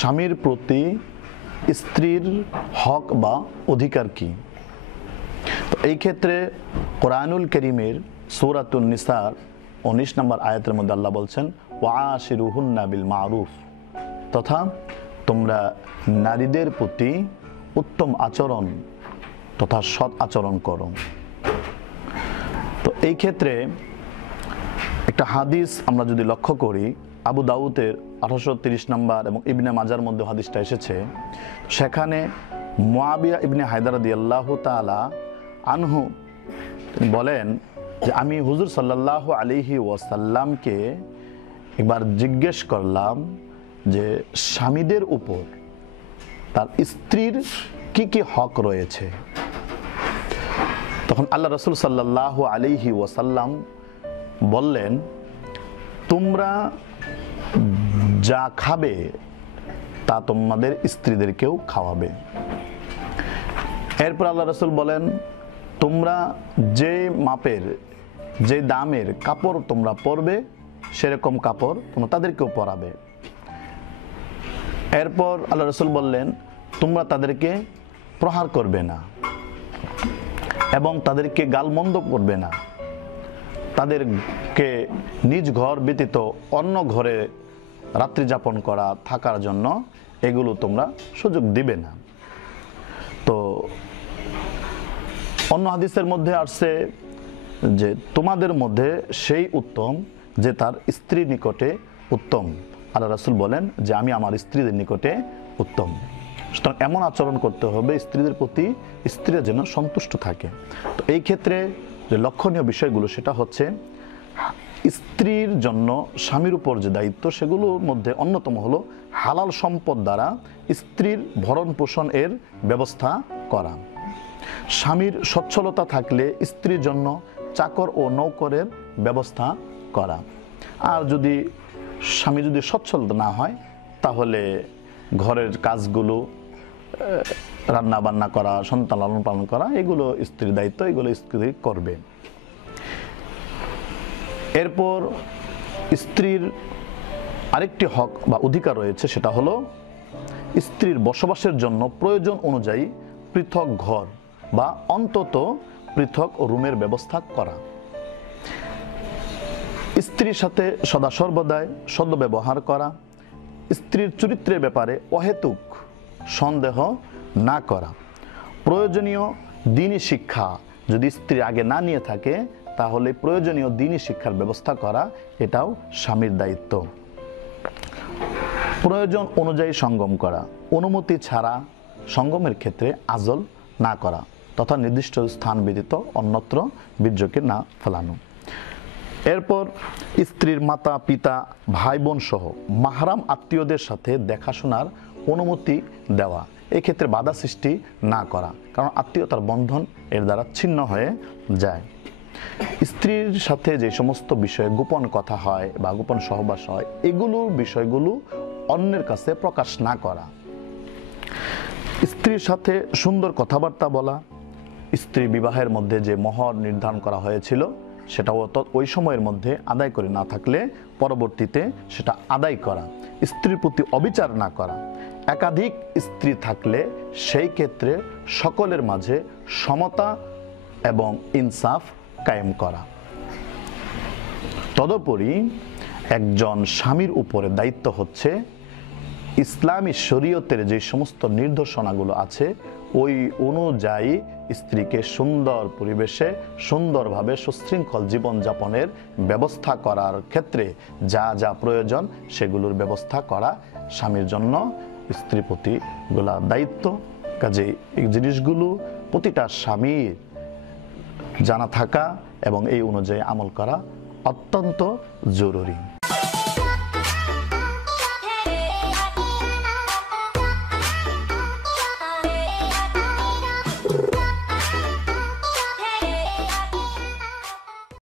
স্বামীর প্রতি স্ত্রীর হক বা অধিকার কি। তো এই ক্ষেত্রে কোরআনুল কারীমের সূরাতুন নিসার 19 নম্বর আয়াতের মধ্যে আল্লাহ বলছেন ওয়াশিরুহুন্না বিল মারুফ, তথা তোমরা নারীদের প্রতি উত্তম আচরণ তথা সৎ আচরণ করো। তো এই ক্ষেত্রে একটা হাদিস আমরা যদি লক্ষ্য করি, আবু দাউদের 1830 নম্বর এবং ইবনে মাজার মধ্যে হাদিসটা এসেছে। সেখানে মুআবিয়া ইবনে হায়দার রাদিয়াল্লাহু তাআলা আনহু তিনি বলেন যে আমি হুজুর সাল্লাল্লাহু আলাইহি ওয়াসাল্লামকে একবার জিজ্ঞেস করলাম যে স্বামীদের উপর তার স্ত্রীর কি কি হক রয়েছে। তখন আল্লাহ রাসূল সাল্লাল্লাহু আলাইহি ওয়াসাল্লাম বললেন, তোমরা যা খাবে তা তোমাদের স্ত্রীদেরকেও খাওয়াবে। এরপর আল্লাহ রাসূল বলেন, তোমরা যে মাপের যে দামের কাপড় তোমরা পরবে সেরকম কাপড় তোমরা তাদেরকেও পরাবে। এরপর আল্লাহ রাসূল বললেন, তোমরা তাদেরকে প্রহার করবে না এবং তাদেরকে গালমন্দ করবে না, তাদেরকে নিজ ঘর ব্যতীত অন্য ঘরে রাত্রি যাপন করা থাকার জন্য এগুলো তোমরা সুযোগ দিবে না। তো অন্য হাদিসের মধ্যে আসছে যে তোমাদের মধ্যে সেই উত্তম যে তার স্ত্রীর নিকটে উত্তম। আল্লাহ রাসূল বলেন যে আমি আমার স্ত্রীদের নিকটে উত্তম। সুতরাং এমন আচরণ করতে হবে স্ত্রীদের প্রতি, স্ত্রীরা যেন সন্তুষ্ট থাকে। তো এই ক্ষেত্রে যে লক্ষণীয় বিষয়গুলো সেটা হচ্ছে স্ত্রীর জন্য স্বামীর উপর যে দায়িত্ব সেগুলোর মধ্যে অন্যতম হলো হালাল সম্পদ দ্বারা স্ত্রীর ভরণ পোষণ এর ব্যবস্থা করা। স্বামীর সচ্ছলতা থাকলে স্ত্রীর জন্য চাকর ও নৌকরের ব্যবস্থা করা। আর যদি স্বামী যদি সচ্ছল না হয় তাহলে ঘরের কাজগুলো রান্না বান্না করা, সন্তান লালন পালন করা এগুলো স্ত্রীর দায়িত্ব, এগুলো স্ত্রী করবে। এরপর স্ত্রীর আরেকটি হক বা অধিকার রয়েছে, সেটা হলো স্ত্রীর বসবাসের জন্য প্রয়োজন অনুযায়ী পৃথক ঘর বা অন্তত পৃথক রুমের ব্যবস্থা করা। স্ত্রীর সাথে সদা সর্বদাই সদ্ব্যবহার করা, স্ত্রীর চরিত্রের ব্যাপারে অহেতুক সন্দেহ না করা, প্রয়োজনীয় দ্বীনি শিক্ষা যদি স্ত্রী আগে না নিয়ে থাকে তাহলে প্রয়োজনীয় দ্বীনি শিক্ষার ব্যবস্থা করা, এটাও স্বামীর দায়িত্ব। প্রয়োজন অনুযায়ী সঙ্গম করা, অনুমতি ছাড়া সঙ্গমের ক্ষেত্রে আজল না করা তথা নির্দিষ্ট স্থান ব্যতীত অন্যত্র বীর্যকে না ফেলানো। এরপর স্ত্রীর মাতা পিতা ভাই বোন সহ মাহরাম আত্মীয়দের সাথে দেখাশোনার অনুমতি দেওয়া, এক্ষেত্রে বাধা সৃষ্টি না করা, কারণ আত্মীয়তার বন্ধন এর দ্বারা ছিন্ন হয়ে যায়। স্ত্রীর সাথে যে সমস্ত বিষয়ে গোপন কথা হয় বা গোপন সহবাস হয় এগুলোর বিষয়গুলো অন্যের কাছে প্রকাশ না করা। স্ত্রীর সাথে সুন্দর কথাবার্তা বলা, স্ত্রী বিবাহের মধ্যে যে মোহর নির্ধারণ করা হয়েছিল সেটাও ওই সময়ের মধ্যে আদায় করে না থাকলে পরবর্তীতে সেটা আদায় করা, স্ত্রীর প্রতি অবিচার না করা, একাধিক স্ত্রী থাকলে সেই ক্ষেত্রে সকলের মাঝে সমতা এবং ইনসাফ কায়েম করা। তদুপরি একজন স্বামীর উপরে দায়িত্ব হচ্ছে ইসলামী শরীয়তের যে সমস্ত নির্দেশনাগুলো আছে ওই অনুযায়ী স্ত্রীকে সুন্দর পরিবেশে সুন্দরভাবে সুশৃঙ্খল জীবনযাপনের ব্যবস্থা করার ক্ষেত্রে যা যা প্রয়োজন সেগুলোর ব্যবস্থা করা স্বামীর জন্য স্ত্রীর প্রতি গুলা দায়িত্ব। কাজে এই জিনিসগুলো প্রতিটা স্বামীর জানা থাকা এবং এই অনুযায়ী আমল করা অত্যন্ত জরুরি।